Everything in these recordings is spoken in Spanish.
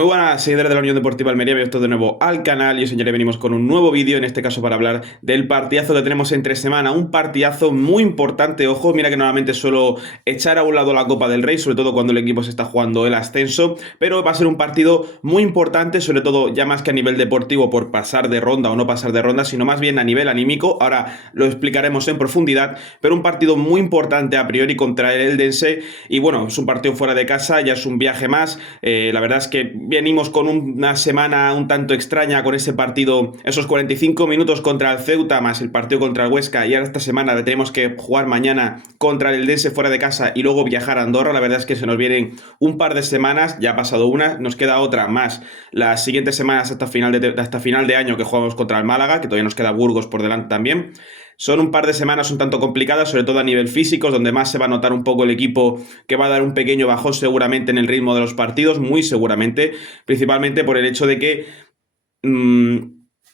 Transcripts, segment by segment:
Muy buenas, seguidores de la Unión Deportiva Almería, bienvenidos de nuevo al canal y hoy, señores, venimos con un nuevo vídeo, en este caso para hablar del partidazo que tenemos entre semana, un partidazo muy importante, ojo, mira que normalmente suelo echar a un lado la Copa del Rey, sobre todo cuando el equipo se está jugando el ascenso, pero va a ser un partido muy importante, sobre todo ya más que a nivel deportivo por pasar de ronda o no pasar de ronda, sino más bien a nivel anímico, ahora lo explicaremos en profundidad, pero un partido muy importante a priori contra el Eldense y bueno, es un partido fuera de casa, ya es un viaje más, la verdad es que venimos con una semana un tanto extraña con ese partido, esos 45 minutos contra el Ceuta más el partido contra el Huesca y ahora esta semana tenemos que jugar mañana contra el Eldense fuera de casa y luego viajar a Andorra. La verdad es que se nos vienen un par de semanas, ya ha pasado una, nos queda otra más las siguientes semanas hasta final de año que jugamos contra el Málaga, que todavía nos queda Burgos por delante también. Son un par de semanas un tanto complicadas, sobre todo a nivel físico, donde más se va a notar un poco el equipo, que va a dar un pequeño bajón seguramente en el ritmo de los partidos, muy seguramente, principalmente por el hecho de que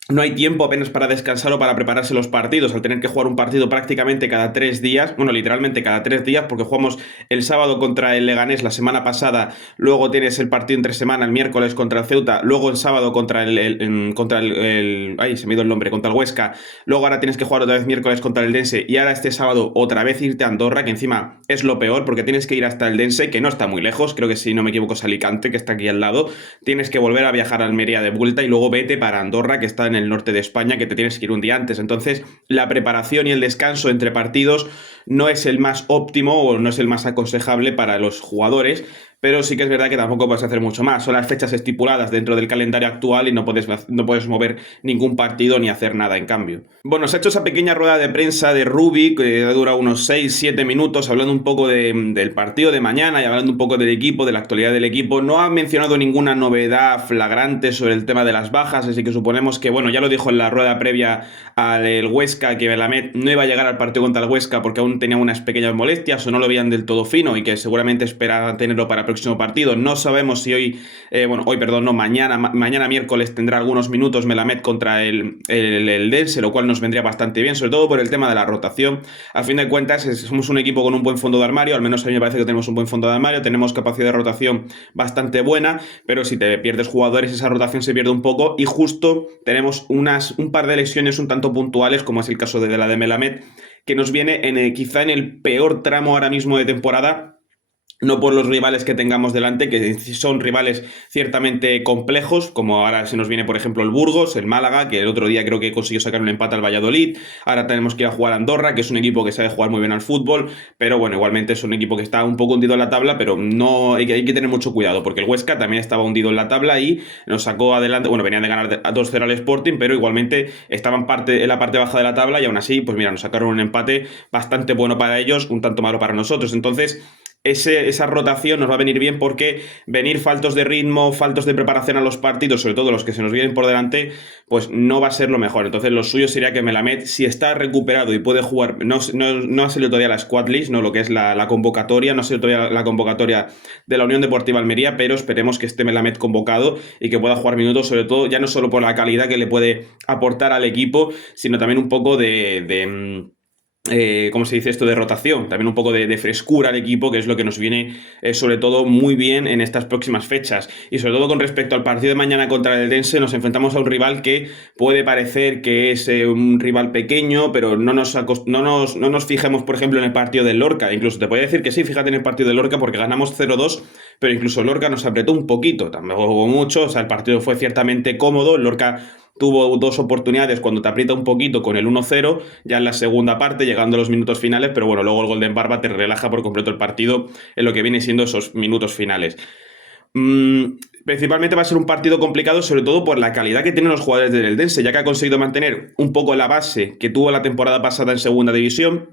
no hay tiempo apenas para descansar o para prepararse los partidos, al tener que jugar un partido prácticamente cada 3 días, bueno, literalmente cada 3 días, porque jugamos el sábado contra el Leganés la semana pasada, luego tienes el partido entre semana, el miércoles contra el Ceuta, luego el sábado contra ay, se me ha ido el nombre, contra el Huesca, luego ahora tienes que jugar otra vez miércoles contra el Dense, y ahora este sábado otra vez irte a Andorra, que encima es lo peor, porque tienes que ir hasta el Dense, que no está muy lejos, creo que si no me equivoco es Alicante, que está aquí al lado, tienes que volver a viajar a Almería de vuelta, y luego vete para Andorra, que está en el norte de España, que te tienes que ir un día antes. Entonces, la preparación y el descanso entre partidos no es el más óptimo o no es el más aconsejable para los jugadores, pero sí que es verdad que tampoco puedes hacer mucho más. Son las fechas estipuladas dentro del calendario actual y no puedes mover ningún partido ni hacer nada en cambio. Bueno, se ha hecho esa pequeña rueda de prensa de Rubik, que dura unos 6-7 minutos, hablando un poco del partido de mañana y hablando un poco del equipo, de la actualidad del equipo. No ha mencionado ninguna novedad flagrante sobre el tema de las bajas, así que suponemos que, bueno, ya lo dijo en la rueda previa al Huesca, que Melamed no iba a llegar al partido contra el Huesca porque aún tenía unas pequeñas molestias o no lo veían del todo fino y que seguramente espera tenerlo para el próximo partido. No sabemos si mañana miércoles tendrá algunos minutos Melamed contra el Dense, lo cual nos vendría bastante bien, sobre todo por el tema de la rotación. A fin de cuentas, somos un equipo con un buen fondo de armario, al menos a mí me parece que tenemos un buen fondo de armario, tenemos capacidad de rotación bastante buena, pero si te pierdes jugadores, esa rotación se pierde un poco y justo tenemos un par de lesiones un tanto puntuales, como es el caso de la de Melamed, que nos viene quizá en el peor tramo ahora mismo de temporada. No por los rivales que tengamos delante, que son rivales ciertamente complejos, como ahora se nos viene, por ejemplo, el Burgos, el Málaga, que el otro día creo que consiguió sacar un empate al Valladolid. Ahora tenemos que ir a jugar a Andorra, que es un equipo que sabe jugar muy bien al fútbol, pero bueno, igualmente es un equipo que está un poco hundido en la tabla, pero no hay que tener mucho cuidado, porque el Huesca también estaba hundido en la tabla y nos sacó adelante, bueno, venían de ganar a 2-0 al Sporting, pero igualmente estaban en la parte baja de la tabla y aún así, pues mira, nos sacaron un empate bastante bueno para ellos, un tanto malo para nosotros. Entonces, esa rotación nos va a venir bien porque venir faltos de ritmo, faltos de preparación a los partidos, sobre todo los que se nos vienen por delante, pues no va a ser lo mejor. Entonces lo suyo sería que Melamed, si está recuperado y puede jugar, no ha salido todavía la squad list, no lo que es la convocatoria, no ha salido todavía la convocatoria de la Unión Deportiva Almería, pero esperemos que esté Melamed convocado y que pueda jugar minutos, sobre todo ya no solo por la calidad que le puede aportar al equipo, sino también un poco ¿cómo se dice esto? De rotación, también un poco de frescura al equipo, que es lo que nos viene sobre todo muy bien en estas próximas fechas. Y sobre todo con respecto al partido de mañana contra el Eldense, nos enfrentamos a un rival que puede parecer que es un rival pequeño, pero no nos fijemos, por ejemplo, en el partido del Lorca. Incluso te puedo decir que sí, fíjate en el partido del Lorca porque ganamos 0-2, pero incluso el Lorca nos apretó un poquito, tampoco mucho, o sea, el partido fue ciertamente cómodo, el Lorca tuvo dos oportunidades cuando te aprieta un poquito con el 1-0, ya en la segunda parte, llegando a los minutos finales, pero bueno, luego el gol de Barba te relaja por completo el partido en lo que viene siendo esos minutos finales. Principalmente va a ser un partido complicado, sobre todo por la calidad que tienen los jugadores del Eldense, ya que ha conseguido mantener un poco la base que tuvo la temporada pasada en segunda división.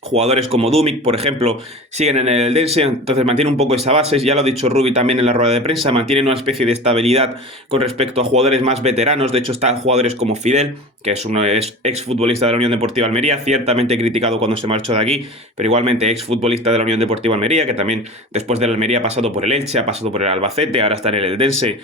Jugadores como Dumik, por ejemplo, siguen en el Eldense, entonces mantiene un poco esa base, ya lo ha dicho Rubi también en la rueda de prensa, mantiene una especie de estabilidad con respecto a jugadores más veteranos. De hecho están jugadores como Fidel, que es exfutbolista de la Unión Deportiva Almería, ciertamente criticado cuando se marchó de aquí, pero igualmente exfutbolista de la Unión Deportiva Almería, que también después de la Almería ha pasado por el Elche, ha pasado por el Albacete, ahora está en el Eldense.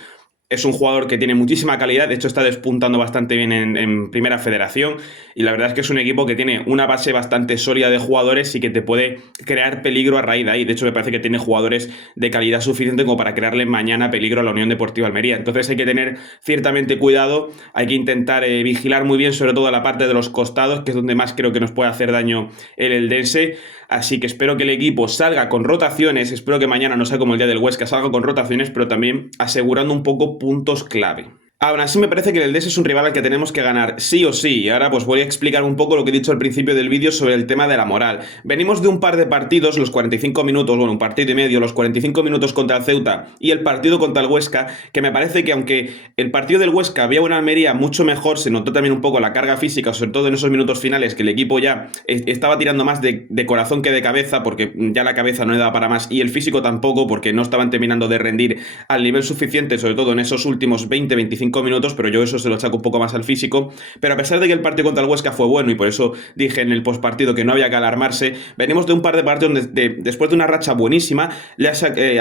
Es un jugador que tiene muchísima calidad, de hecho está despuntando bastante bien en Primera Federación y la verdad es que es un equipo que tiene una base bastante sólida de jugadores y que te puede crear peligro a raíz de ahí. De hecho me parece que tiene jugadores de calidad suficiente como para crearle mañana peligro a la Unión Deportiva Almería. Entonces hay que tener ciertamente cuidado, hay que intentar vigilar muy bien sobre todo la parte de los costados, que es donde más creo que nos puede hacer daño el Eldense. Así que espero que el equipo salga con rotaciones, espero que mañana no sea como el día del Huesca, salga con rotaciones, pero también asegurando un poco puntos clave. Aún así me parece que el Eldense es un rival al que tenemos que ganar sí o sí, y ahora pues voy a explicar un poco lo que he dicho al principio del vídeo sobre el tema de la moral. Venimos de un par de partidos, los 45 minutos, bueno, un partido y medio, los 45 minutos contra el Ceuta y el partido contra el Huesca, que me parece que aunque el partido del Huesca había una Almería mucho mejor, se notó también un poco la carga física, sobre todo en esos minutos finales, que el equipo ya estaba tirando más de corazón que de cabeza, porque ya la cabeza no le daba para más, y el físico tampoco, porque no estaban terminando de rendir al nivel suficiente, sobre todo en esos últimos 20-25 minutos, pero yo eso se lo achaco un poco más al físico. Pero a pesar de que el partido contra el Huesca fue bueno y por eso dije en el postpartido que no había que alarmarse, venimos de un par de partidos donde después de una racha buenísima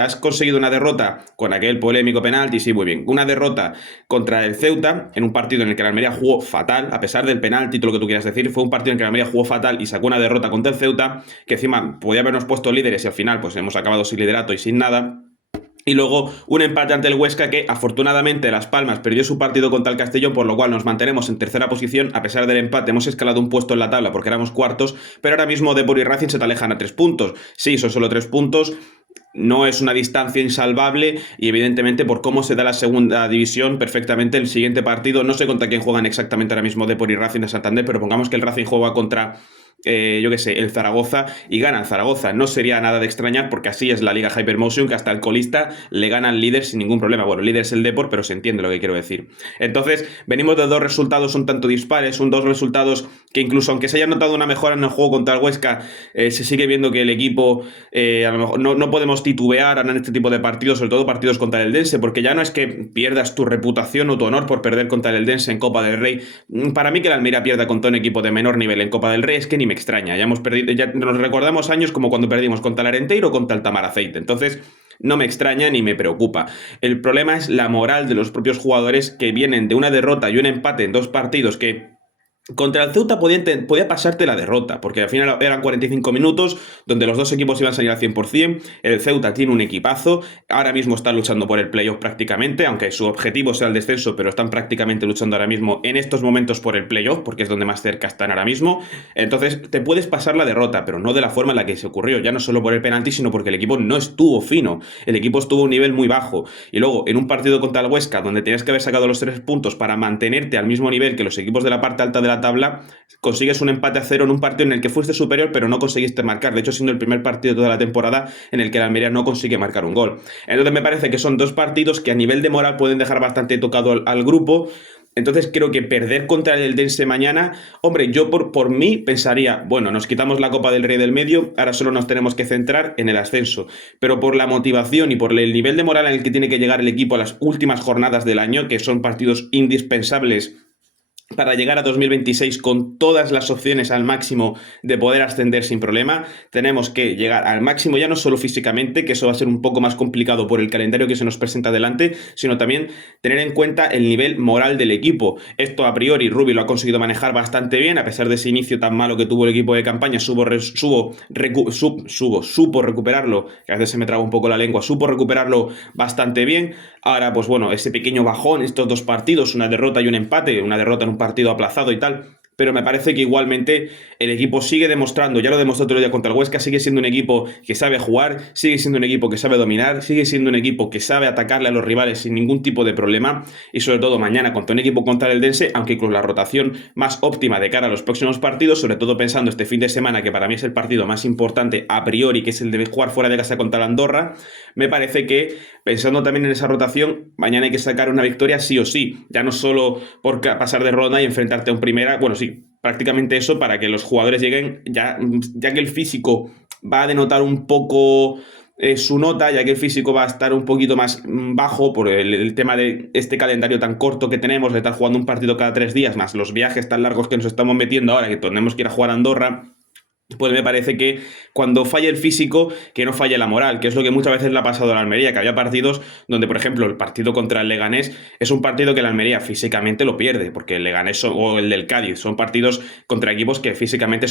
has conseguido una derrota con aquel polémico penalti, sí, muy bien, una derrota contra el Ceuta en un partido en el que la Almería jugó fatal, a pesar del penalti, todo lo que tú quieras decir, fue un partido en el que la Almería jugó fatal y sacó una derrota contra el Ceuta, que encima podía habernos puesto líderes y al final pues hemos acabado sin liderato y sin nada. Y luego un empate ante el Huesca que afortunadamente Las Palmas perdió su partido contra el Castellón, por lo cual nos mantenemos en tercera posición. A pesar del empate hemos escalado un puesto en la tabla porque éramos cuartos, pero ahora mismo Depor y Racing se te alejan a 3 puntos. Sí, son solo 3 puntos. No es una distancia insalvable y evidentemente por cómo se da la segunda división perfectamente el siguiente partido, no sé contra quién juegan exactamente ahora mismo Depor y Racing de Santander, pero pongamos que el Racing juega contra yo qué sé, el Zaragoza y gana el Zaragoza. No sería nada de extrañar porque así es la Liga Hypermotion, que hasta el colista le gana al líder sin ningún problema. Bueno, el líder es el Depor, pero se entiende lo que quiero decir. Entonces, venimos de dos resultados un tanto dispares, son dos resultados que incluso aunque se haya notado una mejora en el juego contra el Huesca, se sigue viendo que el equipo a lo mejor no podemos titubear en este tipo de partidos, sobre todo partidos contra el Eldense, porque ya no es que pierdas tu reputación o tu honor por perder contra el Eldense en Copa del Rey. Para mí que la Almería pierda contra un equipo de menor nivel en Copa del Rey es que ni me extraña. Ya hemos perdido, ya nos recordamos años como cuando perdimos contra el Arenteiro o contra el Tamaraceite. Entonces, no me extraña ni me preocupa. El problema es la moral de los propios jugadores que vienen de una derrota y un empate en 2 partidos que contra el Ceuta podía pasarte la derrota, porque al final eran 45 minutos donde los dos equipos iban a salir al 100%. El Ceuta tiene un equipazo, ahora mismo está luchando por el playoff prácticamente, aunque su objetivo sea el descenso, pero están prácticamente luchando ahora mismo en estos momentos por el playoff, porque es donde más cerca están ahora mismo. Entonces te puedes pasar la derrota, pero no de la forma en la que se ocurrió, ya no solo por el penalti, sino porque el equipo no estuvo fino, el equipo estuvo a un nivel muy bajo. Y luego, en un partido contra el Huesca, donde tenías que haber sacado los 3 puntos para mantenerte al mismo nivel que los equipos de la parte alta de la tabla, consigues un empate a 0 en un partido en el que fuiste superior pero no conseguiste marcar, de hecho siendo el primer partido de toda la temporada en el que la Almería no consigue marcar un gol. Entonces me parece que son 2 partidos que a nivel de moral pueden dejar bastante tocado al grupo. Entonces creo que perder contra el Eldense mañana, hombre, yo por mí pensaría, bueno, nos quitamos la Copa del Rey del medio, ahora solo nos tenemos que centrar en el ascenso, pero por la motivación y por el nivel de moral en el que tiene que llegar el equipo a las últimas jornadas del año, que son partidos indispensables para llegar a 2026 con todas las opciones al máximo de poder ascender sin problema, tenemos que llegar al máximo ya no solo físicamente, que eso va a ser un poco más complicado por el calendario que se nos presenta delante, sino también tener en cuenta el nivel moral del equipo. Esto a priori Rubi lo ha conseguido manejar bastante bien, a pesar de ese inicio tan malo que tuvo el equipo de campaña, supo recuperarlo, que a veces se me traba un poco la lengua, supo recuperarlo bastante bien. Ahora, pues bueno, ese pequeño bajón, estos 2 partidos, una derrota y un empate, una derrota en un partido aplazado y tal, pero me parece que igualmente el equipo sigue demostrando, ya lo demostró otro día contra el Huesca, sigue siendo un equipo que sabe jugar, sigue siendo un equipo que sabe dominar, sigue siendo un equipo que sabe atacarle a los rivales sin ningún tipo de problema y sobre todo mañana contra un equipo contra el Eldense, aunque con la rotación más óptima de cara a los próximos partidos, sobre todo pensando este fin de semana que para mí es el partido más importante a priori, que es el de jugar fuera de casa contra la Andorra, me parece que pensando también en esa rotación, mañana hay que sacar una victoria sí o sí, ya no solo por pasar de ronda y enfrentarte a un primera, bueno sí, prácticamente eso para que los jugadores lleguen, ya que el físico va a denotar un poco su nota, ya que el físico va a estar un poquito más bajo por el tema de este calendario tan corto que tenemos, de estar jugando un partido cada 3 días, más los viajes tan largos que nos estamos metiendo ahora, que tenemos que ir a jugar a Andorra. pues me parece que cuando falle el físico, que no falle la moral, que es lo que muchas veces le ha pasado a la Almería, que había partidos donde, por ejemplo, el partido contra el Leganés es un partido que la Almería físicamente lo pierde, porque el Leganés o el del Cádiz son partidos contra equipos que físicamente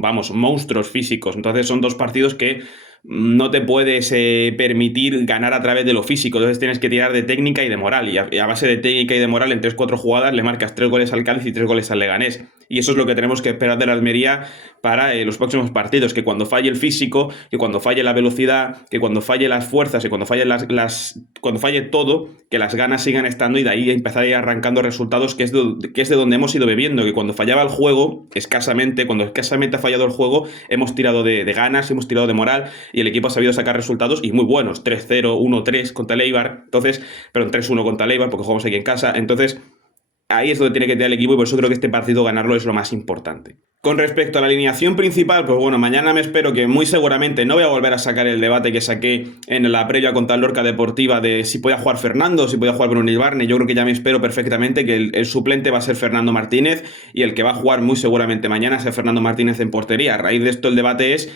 vamos, monstruos físicos. Entonces son dos partidos que no te puedes permitir ganar a través de lo físico, entonces tienes que tirar de técnica y de moral, y a base de técnica y de moral en 3-4 jugadas le marcas 3 goles al Cádiz y 3 goles al Leganés, y eso es lo que tenemos que esperar de la Almería para los próximos partidos, que cuando falle el físico, que cuando falle la velocidad, que cuando falle las fuerzas y cuando falle cuando falle todo, que las ganas sigan estando y de ahí empezar a ir arrancando resultados, que es de donde hemos ido bebiendo, que cuando fallaba el juego, cuando escasamente ha fallado el juego, hemos tirado de ganas, hemos tirado de moral, y el equipo ha sabido sacar resultados y muy buenos, 3-0, 1-3 contra el Eibar, entonces, perdón, 3-1 contra el Eibar porque jugamos aquí en casa, entonces ahí es donde tiene que tirar el equipo y por eso creo que este partido ganarlo es lo más importante. Con respecto a la alineación principal, pues bueno, mañana me espero que muy seguramente no voy a volver a sacar el debate que saqué en la previa contra el Lorca Deportiva de si podía jugar Fernando, si podía jugar Bruno Ibarne. Yo creo que ya me espero perfectamente que el suplente va a ser Fernando Martínez y el que va a jugar muy seguramente mañana sea Fernando Martínez en portería. A raíz de esto el debate es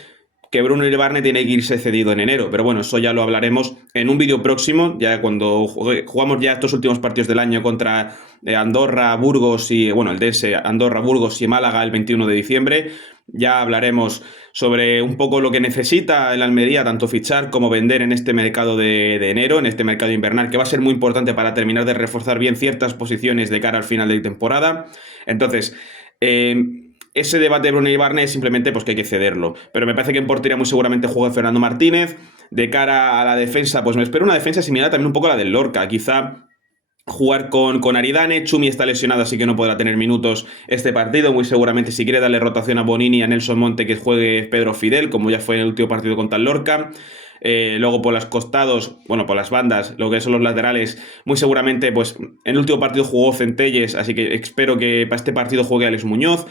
que Bruno Ibarne tiene que irse cedido en enero, pero bueno, eso ya lo hablaremos en un vídeo próximo, ya cuando jugamos ya estos últimos partidos del año contra Andorra, Burgos y, bueno, el DS, Andorra, Burgos y Málaga el 21 de diciembre, ya hablaremos sobre un poco lo que necesita el Almería, tanto fichar como vender en este mercado de enero, en este mercado invernal, que va a ser muy importante para terminar de reforzar bien ciertas posiciones de cara al final de temporada. Entonces, ese debate de Bruno Ibarne es simplemente pues que hay que cederlo. Pero me parece que en portería muy seguramente juega Fernando Martínez. De cara a la defensa, pues me espero una defensa similar también un poco a la del Lorca. Quizá jugar con Aridane. Chumi está lesionado, así que no podrá tener minutos este partido. Muy seguramente, si quiere darle rotación a Bonini y a Nelson Monte, que juegue Pedro Fidel, como ya fue en el último partido contra el Lorca. Luego por los costados, bueno, por las bandas, lo que son los laterales, muy seguramente, pues en el último partido jugó Centelles, así que espero que para este partido juegue Alex Muñoz.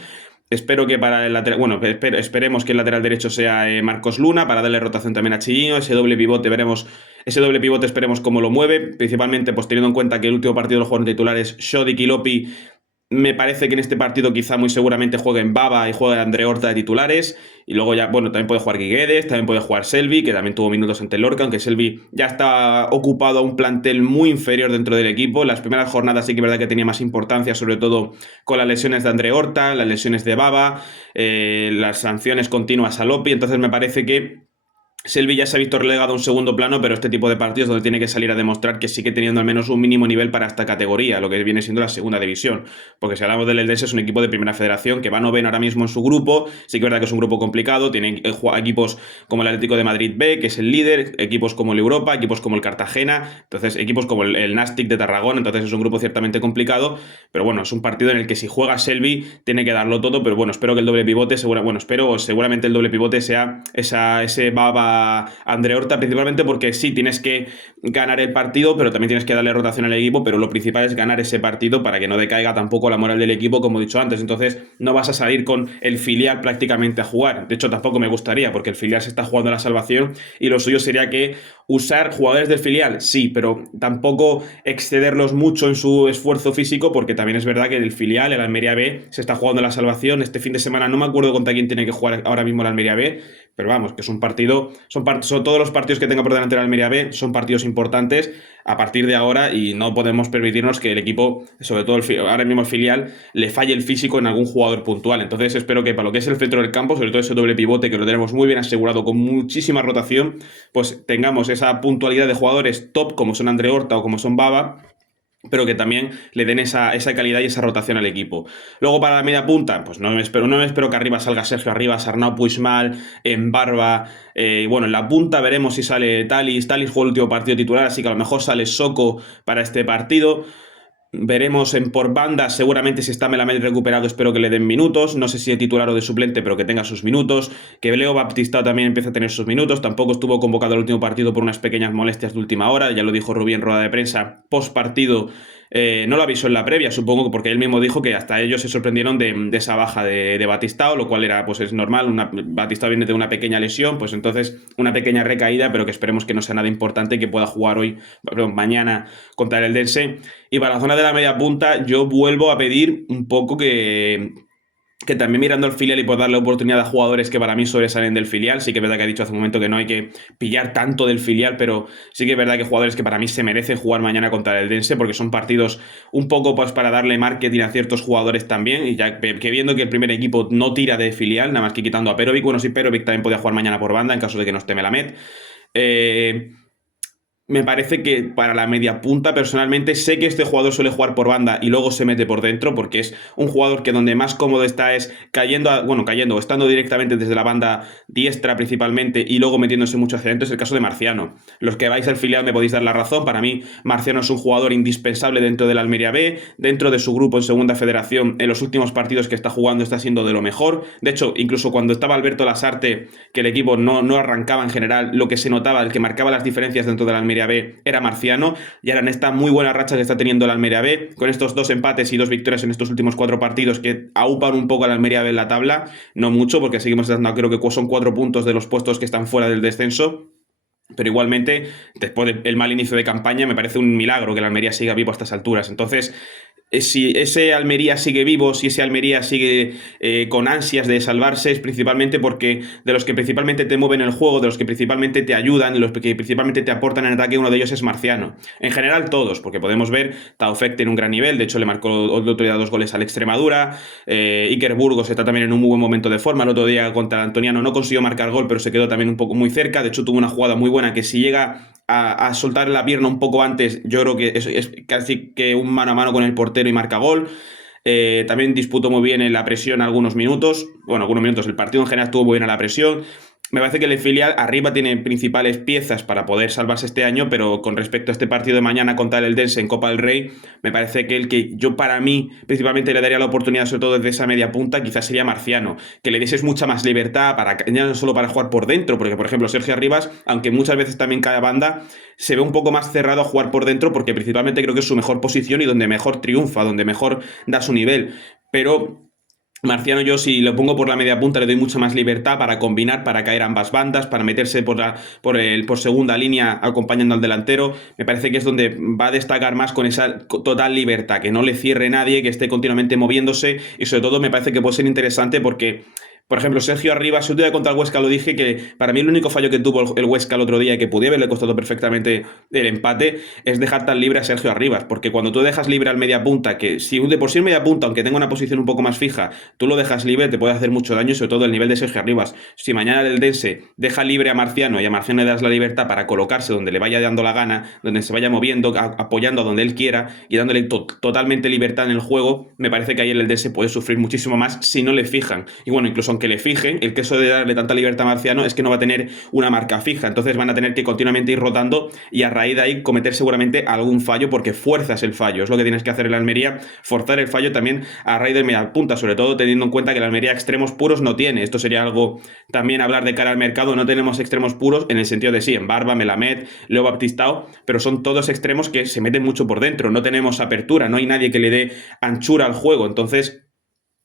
Espero que para el lateral, bueno, esperemos que el lateral derecho sea Marcos Luna para darle rotación también a Chillino. Ese doble pivote esperemos cómo lo mueve, principalmente pues teniendo en cuenta que el último partido de los jugadores titulares Shodik y Lopi. Me parece que en este partido quizá muy seguramente jueguen Baba y juegue André Horta de titulares. Y luego ya, bueno, también puede jugar Guiguedes, también puede jugar Selvi, que también tuvo minutos ante el Lorca, aunque Selvi ya está ocupado a un plantel muy inferior dentro del equipo. Las primeras jornadas sí que es verdad que tenía más importancia, sobre todo con las lesiones de André Horta, las lesiones de Baba, las sanciones continuas a Lopi. Entonces me parece que Selvi ya se ha visto relegado a un segundo plano, pero este tipo de partidos donde tiene que salir a demostrar que sigue teniendo al menos un mínimo nivel para esta categoría, lo que viene siendo la segunda división. Porque si hablamos del Eldense, es un equipo de primera federación que va noveno ahora mismo en su grupo. Sí que es verdad que es un grupo complicado, tiene equipos como el Atlético de Madrid B, que es el líder, equipos como el Europa, equipos como el Cartagena, entonces equipos como el Nastic de Tarragona, entonces es un grupo ciertamente complicado, pero bueno, es un partido en el que si juega Selvi tiene que darlo todo, pero bueno, espero que el doble pivote, seguramente el doble pivote sea ese Baba André Horta, principalmente porque sí, tienes que ganar el partido, pero también tienes que darle rotación al equipo, pero lo principal es ganar ese partido para que no decaiga tampoco la moral del equipo, como he dicho antes. Entonces no vas a salir con el filial prácticamente a jugar, de hecho tampoco me gustaría, porque el filial se está jugando a la salvación y lo suyo sería que usar jugadores del filial, sí, pero tampoco excederlos mucho en su esfuerzo físico, porque también es verdad que el filial, el Almería B, se está jugando a la salvación. Este fin de semana no me acuerdo contra quién tiene que jugar ahora mismo el Almería B, pero vamos, que es un partido, son todos los partidos que tenga por delante el Almería B son partidos importantes a partir de ahora y no podemos permitirnos que el equipo, sobre todo ahora mismo el filial, le falle el físico en algún jugador puntual. Entonces espero que para lo que es el centro del campo, sobre todo ese doble pivote que lo tenemos muy bien asegurado con muchísima rotación, pues tengamos esa puntualidad de jugadores top como son André Horta o como son Baba, pero que también le den esa calidad y esa rotación al equipo. Luego para la media punta, pues no me espero que arriba salga Sergio Arribas, Arnau Puigmal, en Barba. Bueno, en la punta veremos si sale Talis juega el último partido titular, así que a lo mejor sale Soko para este partido. Veremos por banda, seguramente si está Melamed recuperado, espero que le den minutos. No sé si de titular o de suplente, pero que tenga sus minutos. Que Leo Baptistao también empiece a tener sus minutos. Tampoco estuvo convocado al último partido por unas pequeñas molestias de última hora. Ya lo dijo Rubí en rueda de prensa post partido. No lo avisó en la previa, supongo que porque él mismo dijo que hasta ellos se sorprendieron de esa baja de Batistao, lo cual era, pues es normal. Batistao viene de una pequeña lesión, pues entonces una pequeña recaída, pero que esperemos que no sea nada importante y que pueda jugar mañana contra el Eldense. Y para la zona de la media punta, yo vuelvo a pedir un poco que que también mirando al filial y por darle oportunidad a jugadores que para mí sobresalen del filial, sí que es verdad que he dicho hace un momento que no hay que pillar tanto del filial, pero sí que es verdad que jugadores que para mí se merecen jugar mañana contra el Dense, porque son partidos un poco pues para darle marketing a ciertos jugadores también, y ya que viendo que el primer equipo no tira de filial, nada más que quitando a Perovic, bueno, sí, Perovic también podía jugar mañana por banda en caso de que no esté Melamed. Me parece que para la media punta, personalmente, sé que este jugador suele jugar por banda y luego se mete por dentro, porque es un jugador que donde más cómodo está es cayendo, estando directamente desde la banda diestra principalmente y luego metiéndose mucho hacia adentro, es el caso de Marciano. Los que vais al filial me podéis dar la razón, para mí Marciano es un jugador indispensable dentro del Almería B, dentro de su grupo en Segunda Federación, en los últimos partidos que está jugando está siendo de lo mejor. De hecho, incluso cuando estaba Alberto Lasarte, que el equipo no arrancaba en general, lo que se notaba, el que marcaba las diferencias dentro del Almería B era Marciano, y ahora en esta muy buena racha que está teniendo el Almería B, con estos 2 empates y 2 victorias en estos últimos 4 partidos que aupan un poco al Almería B en la tabla, no mucho, porque seguimos dando, creo que son 4 puntos de los puestos que están fuera del descenso. Pero igualmente, después del mal inicio de campaña, me parece un milagro que el Almería siga vivo a estas alturas. Entonces, si ese Almería sigue vivo, si ese Almería sigue con ansias de salvarse, es principalmente porque de los que principalmente te mueven el juego, de los que principalmente te ayudan, de los que principalmente te aportan en ataque, uno de ellos es Marciano. En general todos, porque podemos ver Taufek tiene un gran nivel, de hecho le marcó el otro día 2 goles al Extremadura, Iker Burgos está también en un muy buen momento de forma, el otro día contra el Antoniano no consiguió marcar gol, pero se quedó también un poco muy cerca, de hecho tuvo una jugada muy buena que si llega a soltar la pierna un poco antes, yo creo que es casi que un mano a mano con el portero y marca gol. También disputó muy bien en la presión algunos minutos. Bueno, algunos minutos. El partido en general estuvo muy bien a la presión. Me parece que el filial arriba tiene principales piezas para poder salvarse este año, pero con respecto a este partido de mañana contra el Eldense en Copa del Rey, me parece que el que yo para mí principalmente le daría la oportunidad, sobre todo desde esa media punta, quizás sería Marciano, que le dieses mucha más libertad para ya no solo para jugar por dentro, porque por ejemplo Sergio Arribas, aunque muchas veces también cae a banda, se ve un poco más cerrado a jugar por dentro, porque principalmente creo que es su mejor posición y donde mejor triunfa, donde mejor da su nivel. Pero Marciano, yo si lo pongo por la media punta le doy mucha más libertad para combinar, para caer ambas bandas, para meterse por segunda línea acompañando al delantero. Me parece que es donde va a destacar más con esa total libertad, que no le cierre nadie, que esté continuamente moviéndose, y sobre todo me parece que puede ser interesante porque, por ejemplo, Sergio Arribas, el otro día contra el Huesca lo dije, que para mí el único fallo que tuvo el Huesca el otro día, que pudiera haberle costado perfectamente el empate, es dejar tan libre a Sergio Arribas, porque cuando tú dejas libre al media punta, que si de por sí el media punta, aunque tenga una posición un poco más fija, tú lo dejas libre, te puede hacer mucho daño, y sobre todo el nivel de Sergio Arribas. Si mañana el Eldense deja libre a Marciano y a Marciano le das la libertad para colocarse donde le vaya dando la gana, donde se vaya moviendo, apoyando a donde él quiera y dándole totalmente libertad en el juego, me parece que ahí el Eldense puede sufrir muchísimo más si no le fijan. Y bueno, incluso aunque le fijen, el queso de darle tanta libertad a Marciano es que no va a tener una marca fija, entonces van a tener que continuamente ir rotando y a raíz de ahí cometer seguramente algún fallo, porque fuerzas el fallo, es lo que tienes que hacer en la Almería, forzar el fallo también a raíz de media punta, sobre todo teniendo en cuenta que la Almería extremos puros no tiene. Esto sería algo también hablar de cara al mercado, no tenemos extremos puros en el sentido de sí, en Barba, Melamed, Leo Baptistao, pero son todos extremos que se meten mucho por dentro, no tenemos apertura, no hay nadie que le dé anchura al juego, entonces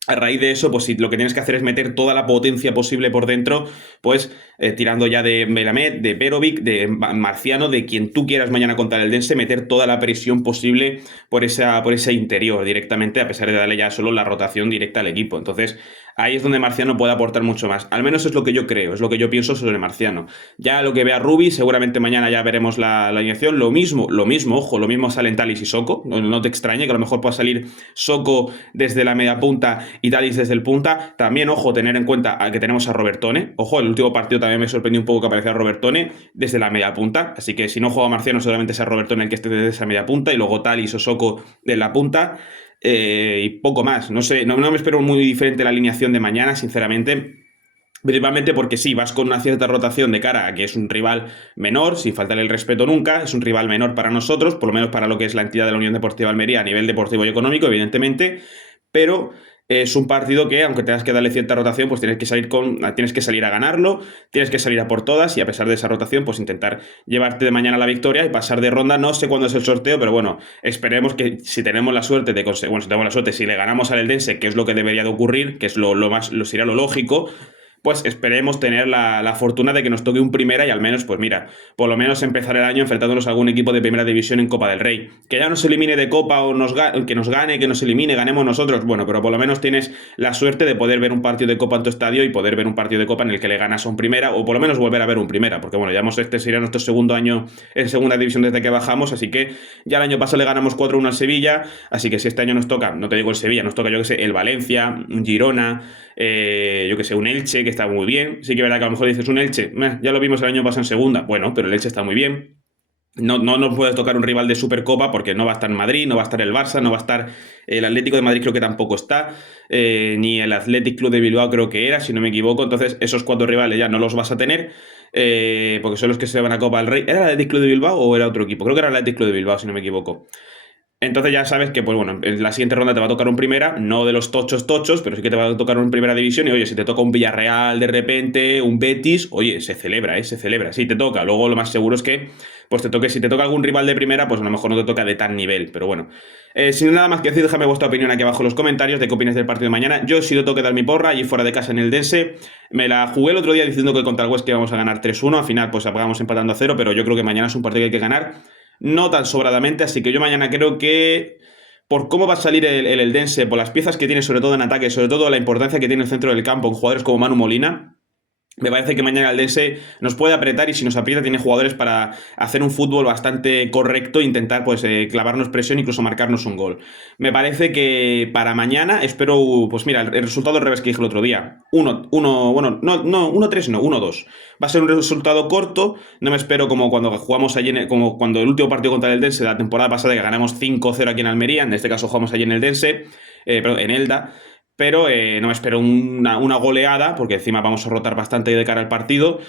a raíz de eso, pues si lo que tienes que hacer es meter toda la potencia posible por dentro, pues tirando ya de Melamed, de Perovic, de Marciano, de quien tú quieras mañana contra el Eldense, meter toda la presión posible por ese interior directamente, a pesar de darle ya solo la rotación directa al equipo. Entonces, ahí es donde Marciano puede aportar mucho más. Al menos es lo que yo creo, es lo que yo pienso sobre Marciano. Ya lo que vea Rubi, seguramente mañana ya veremos la alineación. Lo mismo, ojo, lo mismo salen Talis y Soko. No te extrañe que a lo mejor pueda salir Soko desde la media punta y Talis desde el punta. También, ojo, tener en cuenta que tenemos a Robertone. Ojo, el último partido también me sorprendió un poco que apareciera Robertone desde la media punta. Así que si no juega Marciano, seguramente sea Robertone el que esté desde esa media punta y luego Talis o Soko de la punta. Y poco más, no sé, no me espero muy diferente la alineación de mañana, sinceramente. Principalmente porque sí, vas con una cierta rotación de cara a que es un rival menor, sin faltarle el respeto nunca, es un rival menor para nosotros, por lo menos para lo que es la entidad de la Unión Deportiva Almería a nivel deportivo y económico, evidentemente, pero es un partido que, aunque tengas que darle cierta rotación, pues tienes que salir a ganarlo, tienes que salir a por todas y a pesar de esa rotación, pues intentar llevarte de mañana la victoria y pasar de ronda. No sé cuándo es el sorteo, pero bueno, esperemos que si tenemos la suerte de conseguir, bueno, si tenemos la suerte, si le ganamos al Eldense, que es lo que debería de ocurrir, que es sería lo lógico, pues esperemos tener la fortuna de que nos toque un primera y al menos, pues mira, por lo menos empezar el año enfrentándonos a algún equipo de primera división en Copa del Rey. Que ya nos elimine de Copa o que nos gane, que nos elimine, ganemos nosotros, bueno, pero por lo menos tienes la suerte de poder ver un partido de Copa en tu estadio y poder ver un partido de Copa en el que le ganas a un primera o por lo menos volver a ver un primera, porque bueno, ya este sería nuestro segundo año en segunda división desde que bajamos, así que ya el año pasado le ganamos 4-1 al Sevilla, así que si este año nos toca, no te digo el Sevilla, nos toca yo que sé, el Valencia, un Girona, yo que sé, un Elche que está muy bien. Sí que es verdad que a lo mejor dices un Elche, ya lo vimos el año pasado en segunda, bueno, pero el Elche está muy bien. No nos puede tocar un rival de Supercopa porque no va a estar en Madrid, no va a estar el Barça, no va a estar el Atlético de Madrid, creo que tampoco está, ni el Athletic Club de Bilbao creo que era, si no me equivoco. Entonces esos 4 rivales ya no los vas a tener, porque son los que se van a Copa del Rey. ¿Era el Athletic Club de Bilbao o era otro equipo? Creo que era el Athletic Club de Bilbao, si no me equivoco. Entonces ya sabes que, pues bueno, en la siguiente ronda te va a tocar un primera, no de los tochos tochos, pero sí que te va a tocar un primera división y oye, si te toca un Villarreal de repente, un Betis, oye, se celebra, se celebra, sí te toca. Luego lo más seguro es que, pues si te toca algún rival de primera, pues a lo mejor no te toca de tan nivel, pero bueno. Sin nada más que decir, déjame vuestra opinión aquí abajo en los comentarios de qué opinas del partido de mañana. Yo sí lo tengo que dar mi porra allí fuera de casa en el Dense. Me la jugué el otro día diciendo que contra el Huesca íbamos a ganar 3-1, al final pues acabamos empatando a 0, pero yo creo que mañana es un partido que hay que ganar no tan sobradamente, así que yo mañana creo que por cómo va a salir el Eldense, por las piezas que tiene sobre todo en ataque, sobre todo la importancia que tiene el centro del campo en jugadores como Manu Molina, me parece que mañana el Eldense nos puede apretar y si nos aprieta tiene jugadores para hacer un fútbol bastante correcto e intentar pues clavarnos presión, incluso marcarnos un gol. Me parece que para mañana espero, pues mira, el resultado al revés que dije el otro día. 1-3 no, 1-2. Va a ser un resultado corto, no me espero como cuando jugamos allí, como cuando el último partido contra el Eldense la temporada pasada que ganamos 5-0 aquí en Almería, en este caso jugamos allí en el Eldense, perdón, en Elda, pero no me espero una goleada, porque encima vamos a rotar bastante de cara al partido,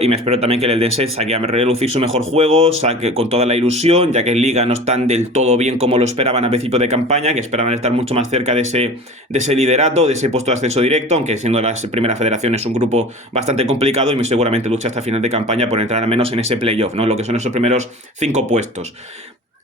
y me espero también que el Eldense saque a relucir su mejor juego, saque con toda la ilusión, ya que en Liga no están del todo bien como lo esperaban a principio de campaña, que esperaban estar mucho más cerca de ese liderato, de ese puesto de ascenso directo, aunque siendo la primera federación es un grupo bastante complicado y muy seguramente lucha hasta final de campaña por entrar al menos en ese playoff, ¿no? Lo que son esos primeros 5 puestos.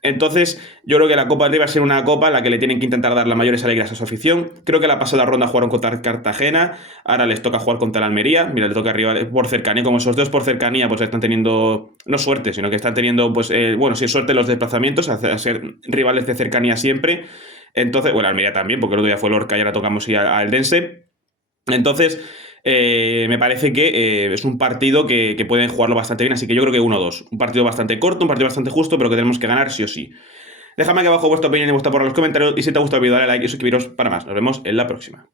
Entonces, yo creo que la Copa del Rey va a ser una copa en la que le tienen que intentar dar las mayores alegrías a su afición. Creo que la pasada ronda jugaron contra Cartagena, ahora les toca jugar contra el Almería. Mira, le toca arriba por cercanía, como esos dos por cercanía, pues están teniendo, no suerte, sino que están teniendo, pues, bueno, sí, suerte en los desplazamientos, a ser rivales de cercanía siempre. Entonces, bueno, Almería también, porque el otro día fue Lorca y ahora tocamos ir a Eldense. Entonces, me parece que es un partido que pueden jugarlo bastante bien, así que yo creo que 1-2. Un partido bastante corto, un partido bastante justo, pero que tenemos que ganar sí o sí. Déjame aquí abajo vuestra opinión y vuestra por los comentarios, y si te ha gustado el vídeo dale like y suscribiros para más. Nos vemos en la próxima.